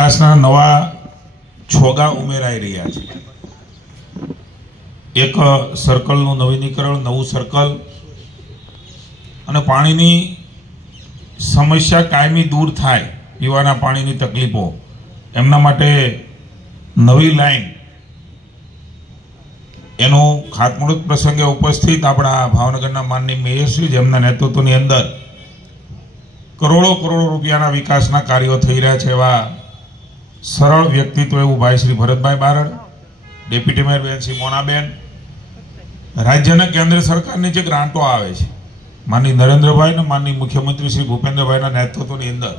વિકાસના નવા છોગા ઉમેરાઈ રહ્યા છે। એક સર્કલનું નવીનીકરણ, નવું સર્કલ અને પાણીની સમસ્યા કાયમી દૂર થાય, પીવાના પાણીની તકલીફો, એમના માટે નવી લાઈન, એનું ખાતમુહૂર્ત પ્રસંગે ઉપસ્થિત આપણા ભાવનગરના માનનીય મેયરશ્રી, જેમના નેતૃત્વની અંદર કરોડો રૂપિયાના વિકાસના કાર્યો થઈ રહ્યા છે, એવા સરળ વ્યક્તિત્વ એવું ભાઈ શ્રી ભરતભાઈ બારડ, ડેપ્યુટી મેયર બેન શ્રી મોનાબેન, રાજ્ય અને કેન્દ્ર સરકારની જે ગ્રાન્ટો આવે છે, માનનીય નરેન્દ્રભાઈ અને માનનીય મુખ્યમંત્રી શ્રી ભૂપેન્દ્રભાઈના નેતૃત્વની અંદર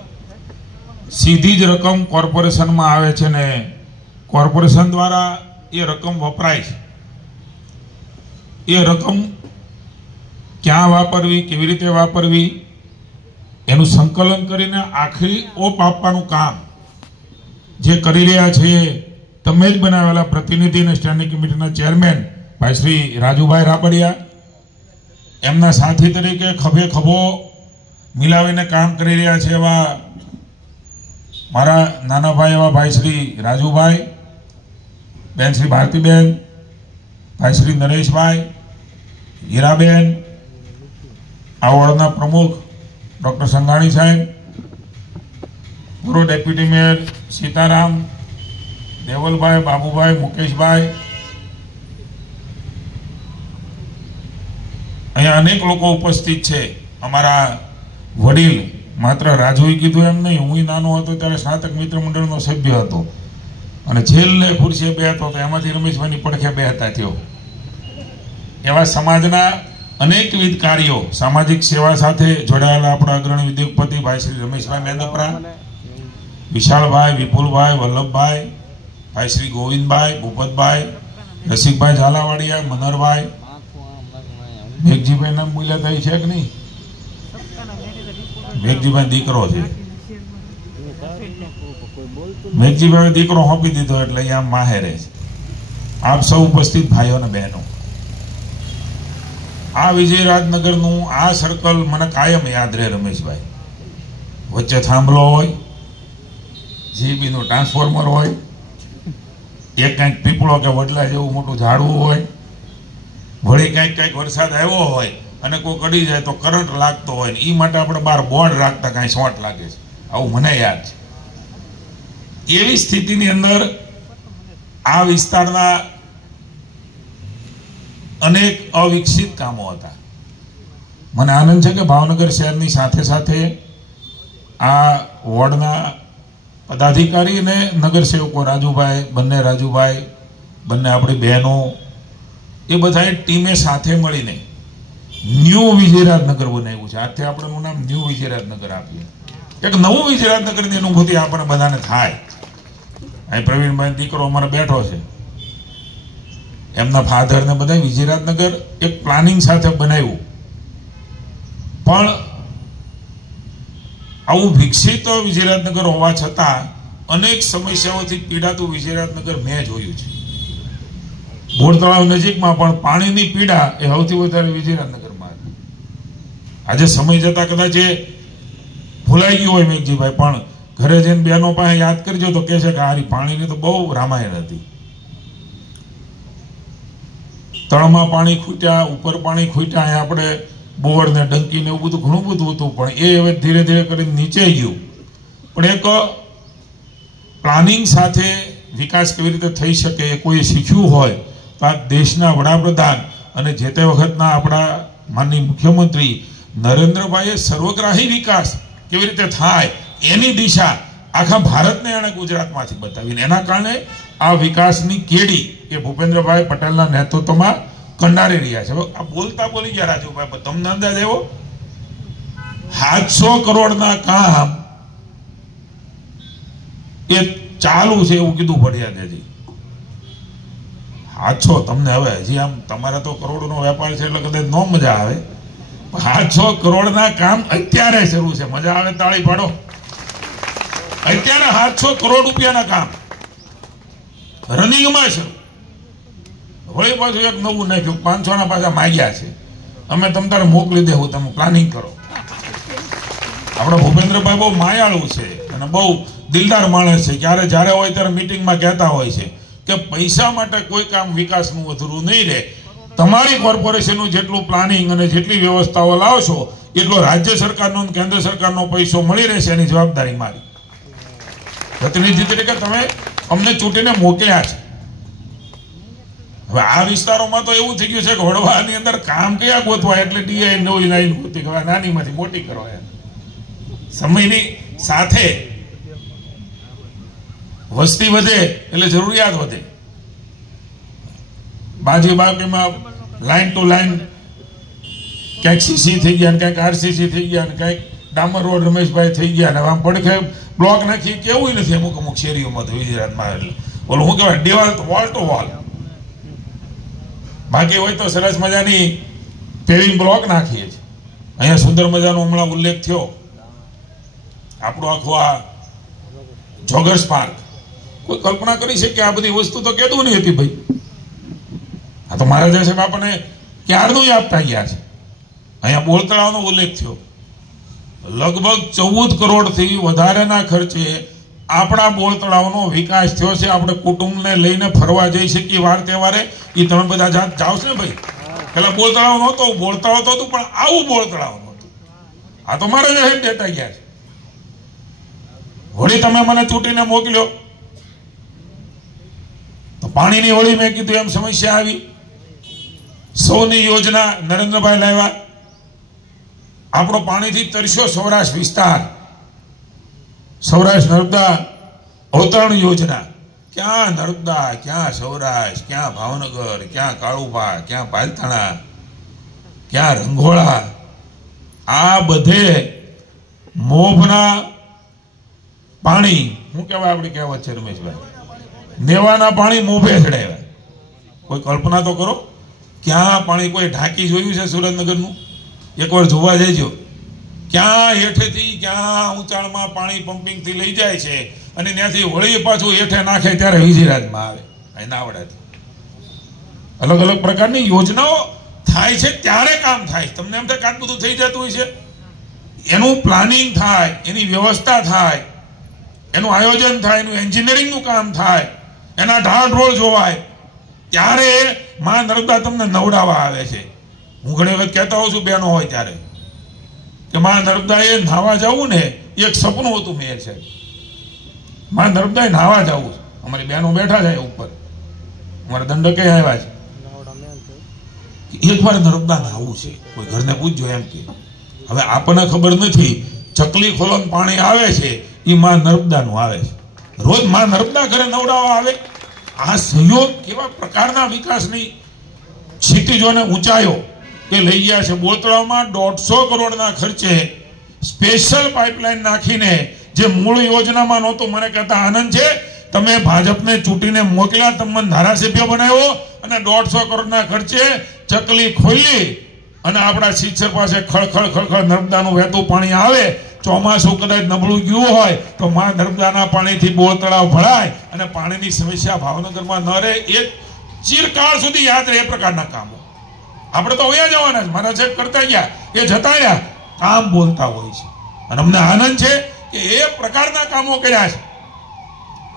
સીધી જ રકમ કોર્પોરેશનમાં આવે છે ને કોર્પોરેશન દ્વારા એ રકમ વપરાય છે। એ રકમ ક્યાં વાપરવી, કેવી રીતે વાપરવી, એનું સંકલન કરીને આખરી ઓપ આપવાનું કામ જે કરી રહ્યા છે, તમે જ બનાવેલા પ્રતિનિધિ અને સ્ટેન્ડિંગ કમિટીના ચેરમેન ભાઈ શ્રી રાજુભાઈ રાબડિયા, એમના સાથી તરીકે ખભે ખભો મિલાવીને કામ કરી રહ્યા છે એવા મારા નાના ભાઈ એવા ભાઈ શ્રી રાજુભાઈ, બેન શ્રી ભારતીબેન, ભાઈ શ્રી નરેશભાઈ, હીરાબેન, આ વોર્ડના પ્રમુખ ડૉક્ટર સંઘાણી સાહેબ, પૂર્વ ડેપ્યુટી મેયર સીતારામ, દેવલભાઈ, બાબુભાઈ, મુકેશભાઈ, અહીંયા અનેક લોકો ઉપસ્થિત છે। અમારા વડીલ, માત્ર રાજુએ કીધું એમ નહીં, હું નાનો હતો ત્યારે સ્નાતક મિત્ર મંડળનો સભ્ય હતો અને છેલ્લે ખુરશીએ બેહતો હતો, એમાંથી રમેશભાઈની પડખે બેહતા થયો। એવા સમાજના અનેકવિધ કાર્યો, સામાજિક સેવા સાથે જોડાયેલા આપણા અગ્રણી ઉદ્યોગપતિ ભાઈ શ્રી રમેશભાઈ મેંદપરા, વિશાલભાઈ, વિપુલભાઈ, વલ્લભભાઈ, ભાઈ શ્રી ગોવિંદભાઈ, ભૂપતભાઈ, રસિકભાઈ ઝાલાવાડિયા, મનહરભાઈ, મેઘજીભાઈ નામ બોલ્યા થાય છે કે નહીં? મેઘજીભાઈ દીકરો છે, મેઘજીભાઈ દીકરો સોંપી દીધો એટલે અહીંયા માહેરે છે। આપ સૌ ઉપસ્થિત ભાઈઓ અને બહેનો, આ વિજયરાજનગરનું આ સર્કલ મને કાયમ યાદ રહે રમેશભાઈ। વચ્ચે થાંભલો હોય, જીબીનું ટ્રાન્સફોર્મર હોય, એક કંઈક પીપળો કે વડલા જેવું મોટું ઝાડવું હોય, વળી કંઈક વરસાદ આવ્યો હોય અને કોઈ કડી જાય તો કરંટ લાગતો હોય, એ માટે આપણે બહાર બોર્ડ રાખતા કાંઈ શોર્ટ લાગે છે, આવું મને યાદ છે। એવી સ્થિતિની અંદર આ વિસ્તારના અનેક અવિકસિત કામો હતા। મને આનંદ છે કે ભાવનગર શહેરની સાથે સાથે આ વોર્ડના પદાધિકારી અને નગરસેવકો રાજુભાઈ, બંને આપણી બહેનો, એ બધાએ ટીમે સાથે મળીને ન્યૂ વિજયરાજનગર બનાવ્યું છે। આજથી આપણે એનું નામ ન્યૂ વિજયરાજનગર આપીએ, એક નવું વિજયરાજનગરની અનુભૂતિ આપણે બધાને થાય। અહીં પ્રવીણભાઈ દીકરો અમારે બેઠો છે, એમના ફાધર ને બધા વિજયરાજનગર એક પ્લાનિંગ સાથે બનાવ્યું, પણ આવું વિકસિત વિજયરાજનગર હોવા છતાં અનેક સમસ્યાઓથી પીડાતું વિજયરાજનગર મેં જોયું છે। બોર તળાવ નજીકમાં પણ પાણીની પીડા એ સૌથી વધારે વિજયરાજનગરમાં હતી। આજે સમય જતા કદાચ એ ભૂલાઈ ગયું હોય મેઘજીભાઈ, પણ ઘરે જઈને બહેનો પાસે યાદ કરજો તો કહે છે કે આ પાણીની તો બહુ રામાયણ હતી। તળમાં પાણી ખૂટ્યા, ઉપર પાણી ખૂટ્યા, અહીંયા આપણે બોર ને ડંકી ને એવું બધું ઘણું બધું હતું, પણ એ હવે ધીરે ધીરે કરીને નીચે ગયું। પણ એક પ્લાનિંગ સાથે વિકાસ કેવી રીતે થઈ શકે એ કોઈ શીખ્યું હોય તો આ દેશના વડાપ્રધાન અને જે તે વખતના આપણા માનનીય મુખ્યમંત્રી નરેન્દ્રભાઈએ સર્વગ્રાહી વિકાસ કેવી રીતે થાય એની દિશા આખા ભારતને એણે ગુજરાતમાંથી બતાવીને એના કારણે આ વિકાસની કેડી એ ભૂપેન્દ્રભાઈ પટેલના નેતૃત્વમાં કંડારી રહ્યા છે। આ બોલતા બોલી ગયા રાજુભાઈ, તમને અંદાજ આવ્યો 700 કરોડના કામ એ ચાલુ છે એવું કીધું ફળિયાદેજી। 700 તમને હવે હજી આમ તમારા તો કરોડનો વેપાર છે એટલે કદાચ નો મજા આવે, 700 કરોડના કામ અત્યારે શરૂ છે। મજા આવે તાળી પાડો। અત્યારે 700 કરોડ રૂપિયાના કામ રનિંગમાં શરૂ। વળી પાછું એક નવું નાખ્યું, 500 ના પાછા માગ્યા છે, અમે તમ તારે મોકલી દેવું, તમે પ્લાનિંગ કરો। આપણા ભૂપેન્દ્રભાઈ બહુ માયાળુ છે। અને બહુ દિલદાર માણસ છે. જ્યારે હોય ત્યારે મિટિંગમાં કહેતા હોય છે કે પૈસા માટે કોઈ કામ વિકાસનું અધૂરું નહીં રહે. તમારી કોર્પોરેશનનું જેટલું પ્લાનિંગ અને જેટલી વ્યવસ્થાઓ લાવશો એટલો રાજ્ય સરકારનો અને કેન્દ્ર સરકારનો પૈસો મળી રહેશે. એની જવાબદારી મારી. પ્રતિનિધિ તરીકે તમે અમને ચૂંટીને મોકલ્યા છે. હવે આ વિસ્તારોમાં તો એવું થઈ ગયું છે કે વડવાની અંદર કામ કયા ગોતવા એટલે ડીઆઈ નવી લાઈન ગોતી કરવા, નાનીમાંથી મોટી કરવા. સમયની સાથે વસ્તી વધે એટલે જરૂરિયાત વધે. બાજુમાં લાઈન ટુ લાઈન ક્યાંક સીસી થઈ ગયા, ક્યાંક આરસીસી થઈ ગયા, ક્યાંક ડામર રોડ રમેશભાઈ થઈ ગયા. ને આમ પડખે બ્લોક નાખી કેવું નથી અમુક શેરીઓમાં તો ગુજરાતમાં. એટલે બોલો શું કહેવાય, દિવાલ વોલ ટુ વોલ. બાકી હોય તો સરસ મજાની પેવિંગ બ્લોક નાખીએ છીએ. અહીંયા સુંદર મજાનો હમણાં ઉલ્લેખ થયો આપણો આખો આ જોગર્સ પાર્ક. કોઈ કલ્પના કરી છે કે આ બધી વસ્તુ તો કેદું નહીં હતી ભાઈ. આ તો મહારાજા સાહેબ આપણને ક્યારનું આપતા ગયા છે. અહીંયા બોળ તળાવનો ઉલ્લેખ થયો. લગભગ 14 કરોડથી વધારેના ખર્ચે આપણા બોળ તળાવનો વિકાસ થયો છે. આપણે કુટુંબને લઈને ફરવા જઈ શકીએ વાર તહેવારે. એ તમે બધા જાઓ છો ને ભાઈ. પેલા બોળ તળાવ નહોતો, બોળ તળાવ તો હતું પણ આવું બોળ તળાવ નહોતું. આ તો મહારાજા સાહેબ દેતા ગયા છે. વળી તમે મને ચૂંટીને મોકલ્યો તો પાણીની વળી મેં કીધું એમ સમસ્યા આવી. સૌની યોજના નરેન્દ્રભાઈ લાવ્યા. આપણો પાણીથી તરસ્યો સૌરાષ્ટ્ર વિસ્તાર. સૌરાષ્ટ્ર નર્મદા અવતરણ યોજના. ક્યાં નર્મદા, ક્યાં સૌરાષ્ટ્ર, ક્યાં ભાવનગર, ક્યાં કાળુભા, ક્યાં પાલથાણા, ક્યાં રંઘોળા. આ બધે મોભના પાણી શું કહેવાય, આપણી કહેવત છે રમેશભાઈ, નેવાના પાણી મોભે ચડાવ્યા. કોઈ કલ્પના તો કરો. ક્યાં પાણી કોઈ ઢાંકી જોયું છે સુરેન્દ્રનગરનું? એકવાર જોવા જઈજો. ક્યાં હેઠેથી ક્યાં ઊંચાણમાં પાણી પમ્પિંગથી લઈ જાય છે અને ત્યાંથી વળી પાછું હેઠે નાખે ત્યારે વિજયરાજમાં આવે. અહીં નાવડાથી અલગ અલગ પ્રકારની યોજનાઓ થાય છે ત્યારે કામ થાય. તમને એમ થાય કાચ બધું થઈ જતું હોય છે. એનું પ્લાનિંગ થાય, એની વ્યવસ્થા થાય, એનું આયોજન થાય, એનું એન્જિનિયરિંગનું કામ થાય, એના ઢાળઢોળ જોવાય ત્યારે માં નર્મદા તમને નવડાવવા આવે છે. હું ઘણી વખત કહેતા હોઉં છું બહેનો હોય ત્યારે કે માં નર્મદાએ નાહવા જવું ને એક સપનું હતું મેયર છે. માં નર્મદાએ નાહવા જવું. અમારી બહેનો બેઠા છે ઉપર, અમારા દંડકે આવ્યા છે. એકવાર નર્મદા નાહવું છે. કોઈ ઘરને પૂછજો એમ કે હવે આપણને ખબર નથી. ચકલી ખોલન પાણી આવે છે એ માં નર્મદાનું આવે છે. રોજ માં નર્મદા ઘરે નવડાવવા આવે. આ સહયોગ કેવા પ્રકારના વિકાસની ક્ષિતિજોને ઊંચાઈઓ એ લઈ ગયા છે. બોળ તળાવમાં 150 કરોડના ખર્ચે સ્પેશિયલ પાઇપલાઇન નાખીને જે મૂળ યોજનામાં નહોતું. મને કહેતા આનંદ છે તમે ભાજપને ચૂંટીને મોકલ્યા, તમને ધારાસભ્ય બનાવ્યો અને 150 કરોડના ખર્ચે ચકલી ખોલી અને આપણા શિક્ષર પાસે ખળખળ નર્મદાનું વહેતું પાણી આવે. ચોમાસું કદાચ નબળું ગયું હોય તો માં નર્મદાના પાણીથી બોળ તળાવ ભરાય અને પાણીની સમસ્યા ભાવનગરમાં ન રહે. એ ચિરકાળ સુધી યાદ રહે એ પ્રકારના કામો. આપણે તો વયા જવાના છે. મારા સાહેબ કરતા ગયા, એ જતા રહ્યા, કામ બોલતા હોય છે. અને અમને આનંદ છે કે એ પ્રકારના કામો કર્યા છે,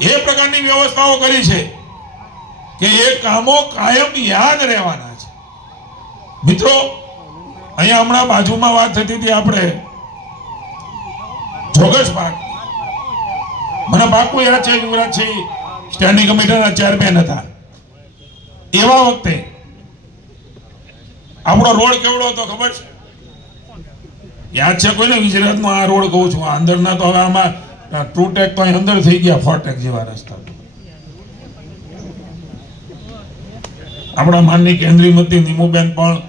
એ પ્રકારની વ્યવસ્થાઓ કરી છે કે એ કામો કાયમ યાદ રહેવાના છે. મિત્રો, અહીંયા હમણાં બાજુમાં વાત થતી હતી આપણે જોગર્સ પાર્ક. મને પાકું યાદ છે યુવરાજસિંહ સ્ટેન્ડિંગ કમિટીના ચેરમેન હતા. એવા વખતે આપણો રોડ કેવડો હતો ખબર છે? યાદ છે કોઈને? ગુજરાતમાં આ રોડ કહું છું. આ અંદરના તો હવે આમાં ટ્રુટેક તો અહીં અંદર થઈ ગયા, ફોરટેક જેવા રસ્તા. આપણા માનની કેન્દ્રીય મંત્રી નીમુબેન પણ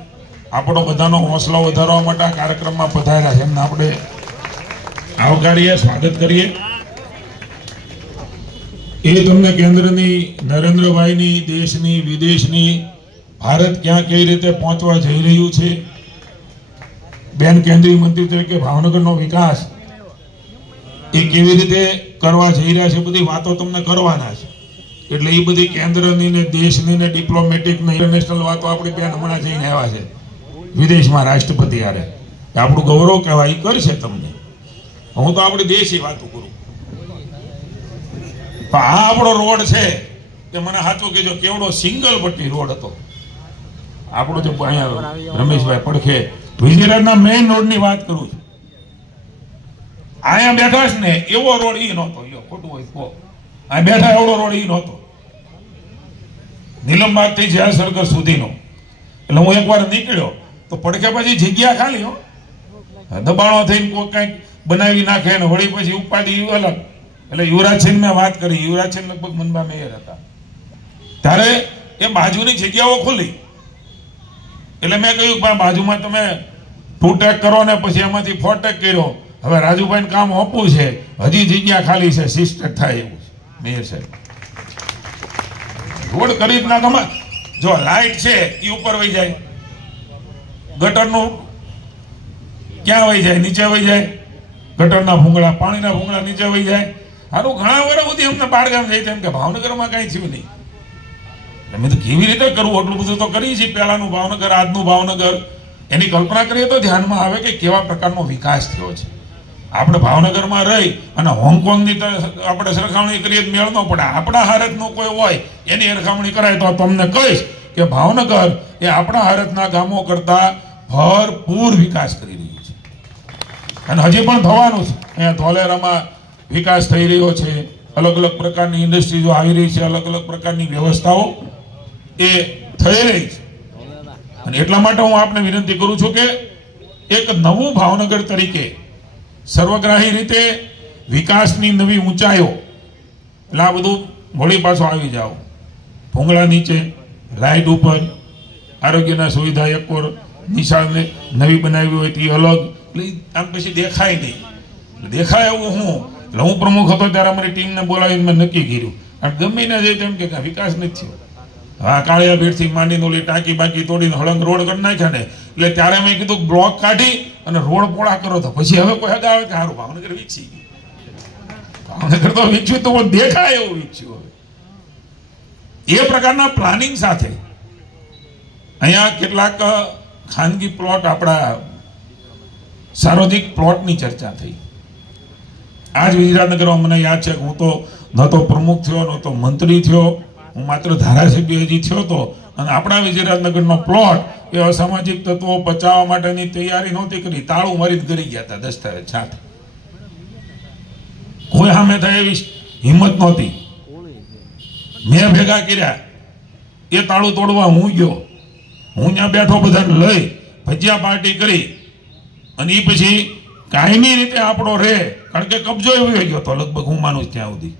આપણો બધાનો હોંસલો વધારવા માટે આ કાર્યક્રમમાં પધાર્યા છે. એમને આપણે આવકારીએ, સ્વાગત કરીએ. એ તમને કેન્દ્રની નરેન્દ્રભાઈની દેશની વિદેશની ભારત ક્યાં કઈ રીતે પહોંચવા જઈ રહ્યું છે, બેન કેન્દ્રીય મંત્રી તરીકે ભાવનગરનો વિકાસ એ કેવી રીતે કરવા જઈ રહ્યા છે, બધી વાતો તમને કરવાના છે. એટલે એ બધી કેન્દ્રની ને દેશની ને ડિપ્લોમેટિક ને ઇન્ટરનેશનલ વાતો આપણી બેન હમણાં જઈને આવ્યા છે વિદેશમાં રાષ્ટ્રપતિ હારે. આપણું ગૌરવ કહેવાય, એ કરશે તમને. હું તો આપણી દેશી વાતો કરું. તો આ આપણો રોડ છે તે મને સાચું કહેજો કેવડો સિંગલ પટ્ટી રોડ હતો આપણો. જે અહીંયા રમેશભાઈ પડખે વિજયરાજના મેઇન રોડની વાત કરું છું. અહીંયા બેઠા છે ને એવો રોડ ઈ નહોતો. ખોટું હોય તો અહીંયા બેઠા એવડો રોડ ઈ નહોતો. નીલમબાગ થી જ્યાં સરગર સુધીનો. એટલે હું એકવાર નીકળ્યો તો પડખે પછી જગ્યા ખાલી હો, દબાણો થઈને કોઈ કંઈક બનાવી નાખે ને વળી પછી ઉપાધિ અલગ. એટલે યુવરાજસિંહ મેં વાત કરી, યુવરાજસિંહ લગભગ મનબા મેયર હતા ત્યારે એ બાજુની જગ્યાઓ ખુલી. એટલે મેં કહ્યું કે બાજુમાં તમે 2 ટેક કરો ને પછી એમાંથી 4 ટેક કર્યો. હવે રાજુભાઈને કામ આપવું છે, હજી જગ્યા ખાલી છે, 6 ટેક થાય એવું છે. મેયર સાહેબ રોડ કરી જ ના ગમે. જો લાઈટ છે એ ઉપર વહી જાય, ગટરનું ક્યાં વહી જાય? નીચે વહી જાય. ગટરના ભૂંગળા, પાણીના ભૂંગળા નીચે વહી જાય. સારું ઘણા વર્ષ સુધી અમને બાળગામ જાય તેમ કે ભાવનગરમાં કઈ થયું નહીં. મેં તો કેવી રીતે કરવું એટલું બધું તો કરી છે. પહેલાનું ભાવનગર, આજનું ભાવનગર, એની કલ્પના કરીએ તો ધ્યાનમાં આવે કે કેવા પ્રકારનો વિકાસ થયો છે. આપણે ભાવનગરમાં રહી અને હોંગકોંગની આપણે સરખામણી કરીએ મેળ ન પડે. આપણા હારતનું કોઈ હોય એની સરખામણી કરાય તો તમને કહીશ કે ભાવનગર એ આપણા હારતના ગામો કરતા ભરપૂર વિકાસ કરી રહ્યું છે અને હજી પણ થવાનું છે. અહીંયા ધોલેરામાં વિકાસ થઈ રહ્યો છે. અલગ અલગ પ્રકારની ઇન્ડસ્ટ્રીઝો આવી રહી છે, અલગ અલગ પ્રકારની વ્યવસ્થાઓ એ થઈ રહી છે. અને એટલા માટે હું આપને વિનંતી કરું છું કે એક નવું ભાવનગર તરીકે સર્વગ્રાહી રીતે વિકાસની નવી ઊંચાઈઓ, એટલે આ બધું વળી પાછો આવી જાઓ. ભૂંગળા નીચે, લાઇટ ઉપર, આરોગ્યના સુવિધા એકોર, નિશાળને નવી બનાવી હોય તે અલગ. એટલે આમ પછી દેખાય નહીં. દેખાય એવું હું એટલે હું પ્રમુખ હતો ત્યારે અમારી ટીમને બોલાવીને મેં નક્કી કર્યું. અને ગમે ના જાય તેમ કે વિકાસ નથી થયો. હા, કાળિયા ભીડથી માંડીને ઓલી ટાંકી બાકી તોડીને હળંગ રોડ કરી નાખ્યા ને એટલે ત્યારે મેં કીધું બ્લોક કાઢી અને રોડ પોળા કરો. તો પછી હવે કોઈ હગા આવે કે સારું ભાવનગર વિકસી ગયું. ભાવનગર તો વિકસ્યું તો દેખાય એવું વિકસ્યું. હવે એ પ્રકારના પ્લાનિંગ સાથે અહીંયા કેટલાક ખાનગી પ્લોટ, આપણા સાર્વજનિક પ્લોટની ચર્ચા થઈ. આજ વિરાટનગરમાં મને યાદ છે કે હું તો ન તો પ્રમુખ થયો, ન તો મંત્રી થયો, હું માત્ર ધારાસભ્ય હજી થયો હતો. અને આપણા વિજયરાજનગરનો પ્લોટ એ અસામાજિક તત્વો બચાવવા માટેની તૈયારી નહોતી કરી, તાળું મારી કરી ગયા હતા દસ્તાવેજ સાથે. કોઈ સામે થાય એવી હિંમત નહોતી. મેં ભેગા કર્યા, એ તાળું તોડવા હું ગયો. હું ત્યાં બેઠો, બધાને લઈ ભજીયા પાર્ટી કરી અને એ પછી કાયમી રીતે આપણો રહે, કારણ કે કબજો એવો ગયો હતો લગભગ હું માનું ત્યાં સુધી.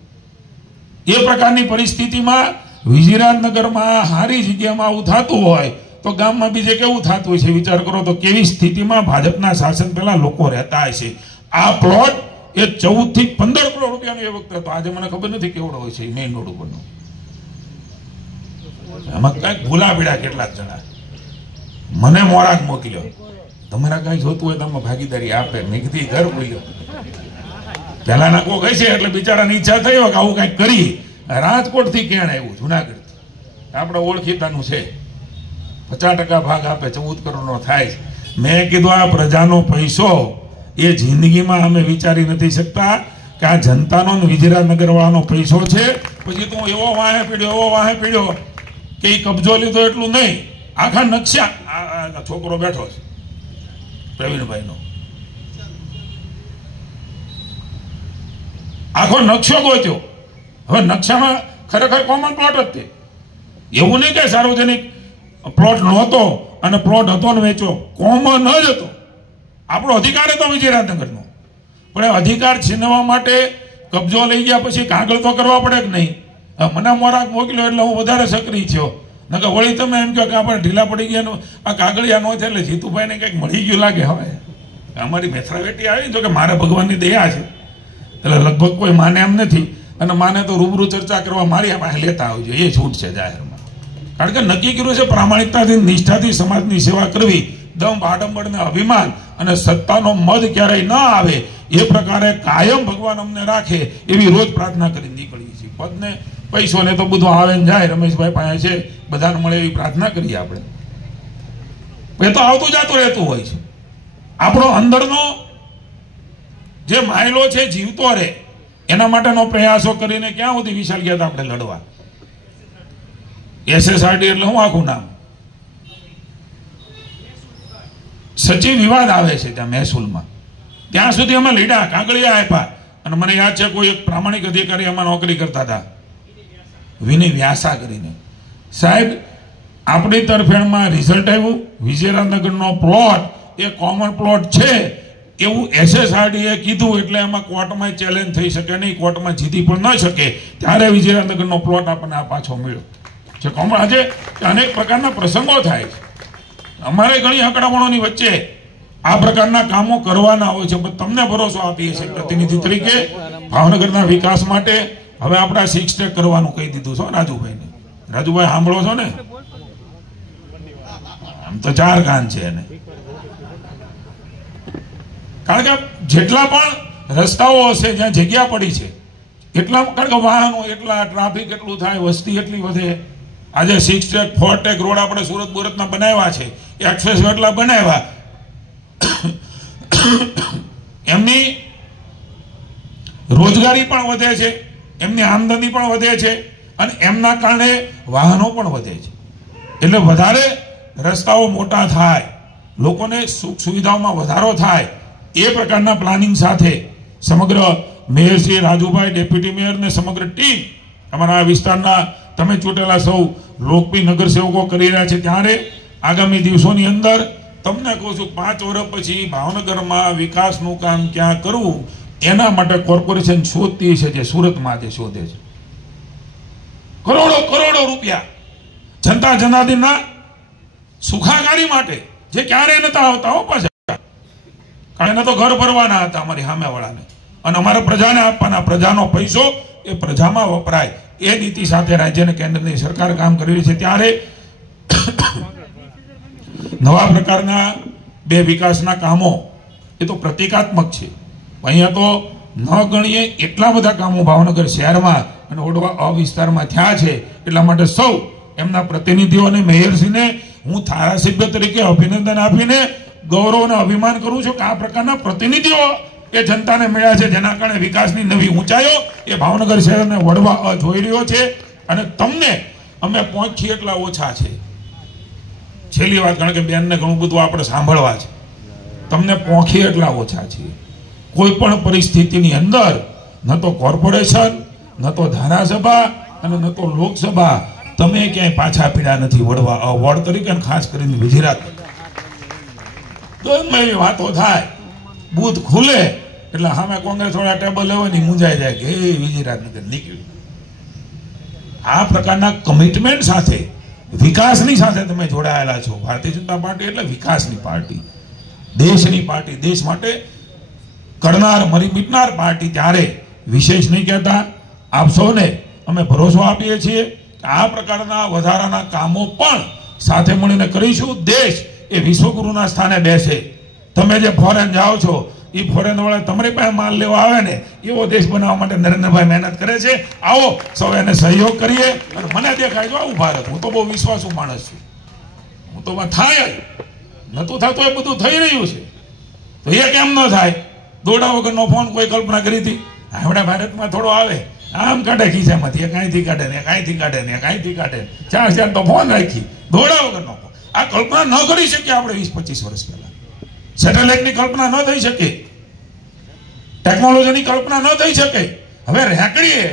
એ પ્રકારની પરિસ્થિતિમાં વિજયરાજનગરમાં સારી જગ્યામાં આવું થતું હોય તો ગામમાં બીજે કેવું થતું હોય છે વિચાર કરો. તો કેવી સ્થિતિમાં ભાજપના શાસન પહેલા લોકો રહેતા હશે. આ પ્લોટ એ 14 થી 15 કરોડ રૂપિયાનો એ વખતે હતો. આજે મને ખબર નથી કેવડો હોય છે મેઇન રોડ ઉપરનો. એમાં કઈક ભૂલા પીડા કેટલાક જણા મને મોરાક મોકલ્યો, તમારા કઈ જોતું હોય તમે ભાગીદારી આપે. મેં કીધી ઘર બોલ્યો પેલાના કોઈ કહે છે એટલે બિચારાની ઈચ્છા થઈ હોય કે આવું કઈક કરી. રાજકોટ થી ક્યાં આવ્યું? જુનાગઢ થી. આપણે ઓળખીતાનું છે. 50% ભાગ આપે, 14 કરોડનો થાય. મેં કીધું આ પ્રજાનો પૈસો એ જિંદગીમાં અમે વિચારી નથી શકતા કે આ જનતાનો વિજયરાજનગર વાળાનો પૈસો છે. પછી તું એવો વાહે પીડ્યો કે એ કબજો લીધો એટલું નહીં, આખા નકશા. આ છોકરો બેઠો છે પ્રવીણભાઈ નો, આખો નકશો ગોત્યો. હવે નકશામાં ખરેખર કોમન પ્લોટ જ તે. એવું નહીં કે સાર્વજનિક પ્લોટ નહોતો અને પ્લોટ હતો ને વેચો, કોમન જ હતો. આપણો અધિકાર હતો વિજયરાજનગરનો. પણ એ અધિકાર છીનવા માટે કબજો લઈ ગયા પછી કાગળ તો કરવા પડે કે નહીં? મને મોરાક મોકલ્યો એટલે હું વધારે સક્રિય થયો. નકર વળી તમે એમ કહો કે આપણે ઢીલા પડી ગયા, આ કાગળિયા ન થાય એટલે જીતુભાઈને કંઈક મળી ગયું લાગે. હવે અમારી મેથરાવેટી આવી તો કે મારે ભગવાનની દયા છે એટલે લગભગ કોઈ માને એમ નથી. અને માને તો રૂબરૂ ચર્ચા કરવા મારી પાસે લેતા આવજો, એ છૂટ છે જાહેરમાં. કારણ કે નક્કી કર્યું છે પ્રામાણિકતાથી, નિષ્ઠાથી સમાજની સેવા કરવી. દંભ, આડંબર ને અભિમાન અને સત્તાનો મદ ક્યારેય ન આવે એ પ્રકારે કાયમ ભગવાન અમને રાખે એવી રોજ પ્રાર્થના કરી નીકળીએ છીએ. પદને પૈસો ને તો બધું આવે ને જાય, રમેશભાઈ પાસે છે, બધાને મળે એવી પ્રાર્થના કરીએ આપણે. એ તો આવતું જાતું રહેતું હોય છે. આપણો અંદરનો જે માયલો છે જીવતો રહે. એના માટેનો પ્રયાસો કરીને ક્યાં સુધી વિશાલ ગયા હતા આપણે લડવા? SSRD એટલે હું આખું નામ? સચિવ વિવાદ આવે છે ત્યાં મહેસૂલમાં, ત્યાં સુધી અમે લડ્યા, કાગળિયા આપ્યા. અને મને યાદ છે કોઈ એક પ્રામાણિક અધિકારી એમાં નોકરી કરતા હતા, વિનય વ્યાસા કરીને. સાહેબ, આપણી તરફેણમાં રિઝલ્ટ આવ્યું, વિજયરાજનગરનો પ્લોટ એ કોમન પ્લોટ છે એવું SSRD એ કીધું, એટલે એમાં કોર્ટમાં ચેલેન્જ થઈ શકે નહીં, કોર્ટમાં જીતી પણ ન શકે. ત્યારે વિજયરાજનગરનો પ્લોટ આપણને આ પાછો મળ્યો છે. કોમન આજે અનેક પ્રકારના પ્રસંગો થાય છે. અમારે ઘણી અકળામણોની વચ્ચે આ પ્રકારના કામો કરવાના હોય છે, પણ તમને ભરોસો આપીએ છીએ પ્રતિનિધિ તરીકે ભાવનગરના વિકાસ માટે. હવે આપણા 6 સ્ટેક કરવાનું કહી દીધું છે રાજુભાઈને. રાજુભાઈ સાંભળો છો ને? આમ તો 4 કાન છે એને. કારણ કે જેટલા પણ રસ્તાઓ હશે જ્યાં જગ્યા પડી છે એટલા, કારણ કે વાહનો એટલા, ટ્રાફિક એટલું થાય, વસ્તી એટલી વધે. આજે 6 સ્ટેક 4 ટેક રોડ આપણે સુરત બુરતના બનાવ્યા છે, એક્સપ્રેસ એટલા બનાવ્યા, એમની રોજગારી પણ વધે છે, એમની આમદની પણ વધે છે, અને એમના કારણે વાહનો પણ વધે છે. એટલે વધારે રસ્તાઓ મોટા થાય, લોકોને સુખ સુવિધાઓમાં વધારો થાય, એ પ્રકારના પ્લાનિંગ સાથે સમગ્ર mayor Shri Rajubhai, deputy mayor ને સમગ્ર ટીમ, અમારા વિસ્તારના તમે ચૂંટેલા સૌ લોકપ્રિય નગરસેવકો કરી રહ્યા છે. ત્યારે આગામી દિવસોની અંદર તમને કહું છું, 5 વર્ષ પછી ભાવનગરમાં વિકાસનું કામ ક્યાં કરવું એના માટે કોર્પોરેશન શોધતી છે, જે સુરતમાં આજે શોધે છે. કરોડો રૂપિયા જનતા જનાર્દનના સુખાકારી માટે, જે ક્યારેય નતા આવતા હો પાછા. કારણ એના તો ઘર ભરવાના હતા અમારી સામેવાળાને, અને અમારે પ્રજાને આપવાના. પ્રજાનો પૈસો એ પ્રજામાં વપરાય, એ નીતિ સાથે રાજ્ય અને કેન્દ્રની સરકાર કામ કરી રહી છે. ત્યારે નવા પ્રકારના 2 વિકાસના કામો એ તો પ્રતિકાત્મક છે. અહીંયા તો ન ગણીએ એટલા બધા કામો ભાવનગર શહેરમાં અને ઓડવા વિસ્તારમાં થયા છે. એટલા માટે સૌ એમના પ્રતિનિધિઓ અને મેયરશ્રીને હું ધારાસભ્ય તરીકે અભિનંદન આપીને ગૌરવ અને અભિમાન કરું છું કે આ પ્રકારના પ્રતિનિધિઓ એ જનતાને મળ્યા છે, જેના કારણે વિકાસની નવી ઊંચાઈઓ એ ભાવનગર શહેરને વળવા જોઈ રહ્યો છે. અને તમને અમે પહોંચીએ એટલા ઓછા છે. છેલ્લી વાત, કારણ કે બેનને ઘણું બધું આપણે સાંભળવા છે, તમને પહોંચીએ એટલા ઓછા છે. કોઈ પણ પરિસ્થિતિની અંદર ન તો કોર્પોરેશન, ન તો ધારાસભા અને ન તો લોકસભા તમે ક્યાંય પાછા પીડા નથી વડવા વોર્ડ તરીકે, ખાસ કરીને ગુજરાત. ગમે એવી વાતો થાય, બૂથ ખુલે એટલે સામે કોંગ્રેસ વાળા ટેબલ લેવાની મૂંઝાઈ જાય કે એ વિજયરાજનગર નીકળ્યું. આ પ્રકારના કમિટમેન્ટ સાથે, વિકાસની સાથે તમે જોડાયેલા છો. ભારતીય જનતા પાર્ટી એટલે વિકાસની પાર્ટી, દેશની પાર્ટી, દેશ માટે કરનાર, મરી મિટનાર પાર્ટી. ત્યારે વિશેષ નહીં કહેતા, આપ સૌને અમે ભરોસો આપીએ છીએ કે આ પ્રકારના વધારાના કામો પણ સાથે મળીને કરીશું. દેશ એ વિશ્વગુરુના સ્થાને બેસે. તમે જે ફોરેન જાઓ છો, એ ફોરેન વાળા તમારી પાસે માલ લેવા આવે ને, એવો દેશ બનાવવા માટે નરેન્દ્રભાઈ મહેનત કરે છે. આવો સૌ એને સહયોગ કરીએ. અને મને દેખાય છે આવું ભારત, હું તો બહુ વિશ્વાસુ માણસ છું, હું તો થાય જ નતું થતું, એ બધું થઈ રહ્યું છે. તો એ કેમ ન થાય? દોડા વગરનો ફોન કોઈ કલ્પના કરી હતી? આપણા ભારતમાં થોડો આવે, આમ કાઢે ખીચામાંથી, કાંઈથી કાઢે ને કાંઈથી કાઢે ને કાંઈથી કાઢે, 4 તો ફોન રાખી, દોડા વગરનો ફોન. આ કલ્પના ન કરી શકીએ આપણે 20-25 વર્ષ પહેલા. સેટેલાઇટની કલ્પના ન થઈ શકે, ટેકનોલોજીની કલ્પના ન થઈ શકે. હવે રેકડીએ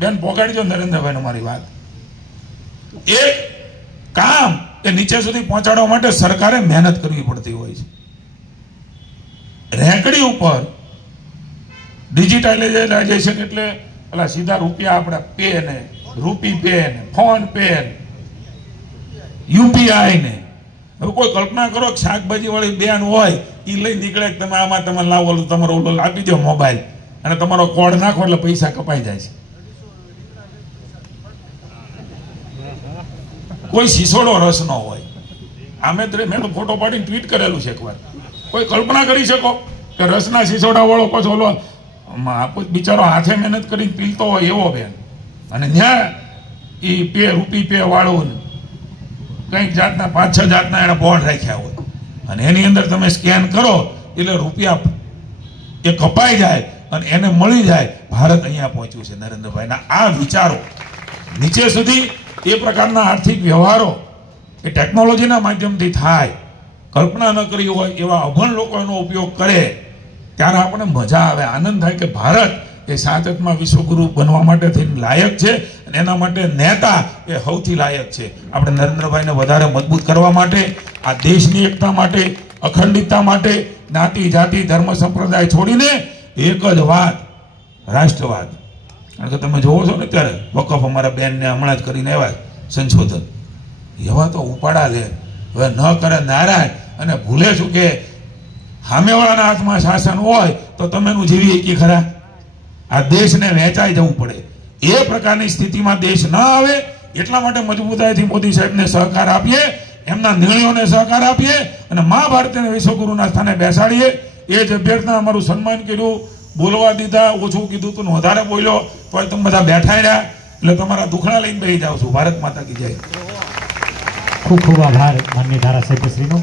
બેન પોગાડજો નરેન્દ્રભાઈ મારી વાત. એક કામ એ નીચે સુધી પહોંચાડવા માટે સરકારે મહેનત કરવી પડતી હોય છે. રેકડી ઉપર ડિજિટાઇઝેશન એટલે પેલા સીધા રૂપિયા આપણે પે ને, રૂપી પે ને, ફોન પે ને, યુપીઆઈ ને. હવે કોઈ કલ્પના કરો કે શાકભાજી વાળી બેન હોય, એ લઈ નીકળે કે તમે આમાં તમે લાવો, તમારો ઓલો આપી દો મોબાઈલ, અને તમારો કોડ નાખો એટલે પૈસા કપાઈ જાય છે. કોઈ સિસોડો રસ ન હોય. આમે મેં તો ફોટો પાડીને ટ્વીટ કરેલું છે એકવાર. કોઈ કલ્પના કરી શકો કે રસના સિસોડા વાળો પાછો ઓલો બિચારો હાથે મહેનત કરીને પીલતો હોય એવો બેન, અને ત્યાં એ રૂપી પે વાળું કંઈક જાતના 5-6 જાતના એના બોર્ડ રાખ્યા હોય, અને એની અંદર તમે સ્કેન કરો એટલે રૂપિયા એ કપાઈ જાય. અને એને મળી જાય. ભારત અહીંયા પહોંચ્યું છે નરેન્દ્રભાઈના આ વિચારો. નીચે સુધી એ પ્રકારના આર્થિક વ્યવહારો એ ટેકનોલોજીના માધ્યમથી થાય, કલ્પના ન કરી હોય એવા અભણ લોકો એનો ઉપયોગ કરે, ત્યારે આપણને મજા આવે, આનંદ થાય કે ભારત એ સાચતમાં વિશ્વગુરુ બનવા માટે થઈને લાયક છે અને એના માટે નેતા એ સૌથી લાયક છે. આપણે નરેન્દ્રભાઈને વધારે મજબૂત કરવા માટે, આ દેશની એકતા માટે, અખંડિતતા માટે જ્ઞાતિ જાતિ ધર્મ સંપ્રદાય છોડીને એક જ વાત, રાષ્ટ્રવાદ. કારણ કે તમે જોવો છો ને ત્યારે વકફ અમારા બેનને હમણાં જ કરીને આવ્યા સંશોધન, એવા તો ઉપાડા લે. હવે ન કરે નારાયણ અને ભૂલે છું કે સામેવાળાના હાથમાં શાસન હોય તો તમે એનું જીવી એકી ખરા? આ દેશને વહેંચાઈ જવું પડે. એ પ્રકારની સ્થિતિમાં દેશ ન આવે એટલા માટે મજબૂતાઈથી મોદી સાહેબને સહકાર આપીએ, એમના નિર્ણયોને સહકાર આપીએ અને મહાભારતને વિશ્વગુરુના સ્થાને બેસાડીએ. એ જ અભ્યર્થના અમારું સન્માન કર્યું, બોલવા દીધા, ઓછું કીધું તું વધારે બોલ્યો તો તમે બધા બેઠા રહ્યા, એટલે તમારા દુખણા લઈને બેસી જાવ છું. ભારત માતા કી જય. ખૂબ ખૂબ આભાર માનનીય ધારાસભ્યશ્રીનો.